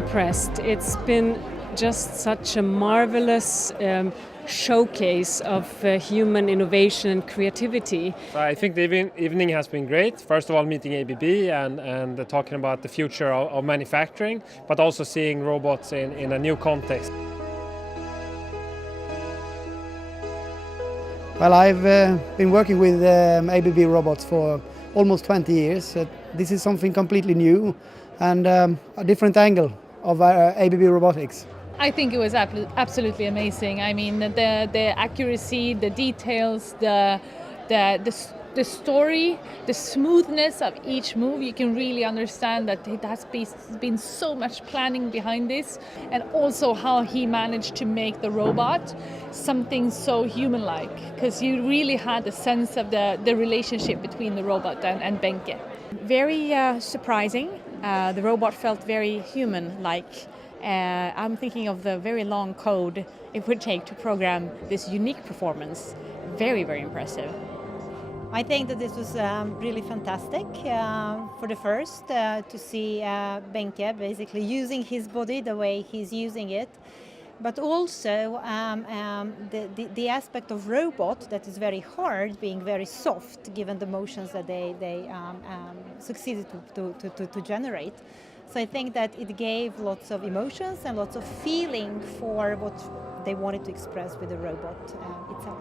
impressed. It's been just such a marvelous showcase of human innovation and creativity. I think the evening has been great. First of all, meeting ABB and talking about the future of manufacturing, but also seeing robots in a new context. Well, I've been working with ABB Robots for almost 20 years. This is something completely new and a different angle of ABB Robotics. I think it was absolutely amazing. I mean, the accuracy, the details, the story, the smoothness of each move. You can really understand that it has been so much planning behind this, and also how he managed to make the robot something so human-like, because you really had a sense of the relationship between the robot and Benke. Very surprising. The robot felt very human-like. I'm thinking of the very long code it would take to program this unique performance. Very, very impressive. I think that this was really fantastic for the first to see Benke basically using his body the way he's using it, but also the aspect of robot that is very hard being very soft given the motions that they succeeded to generate. So I think that it gave lots of emotions and lots of feeling for what they wanted to express with the robot itself.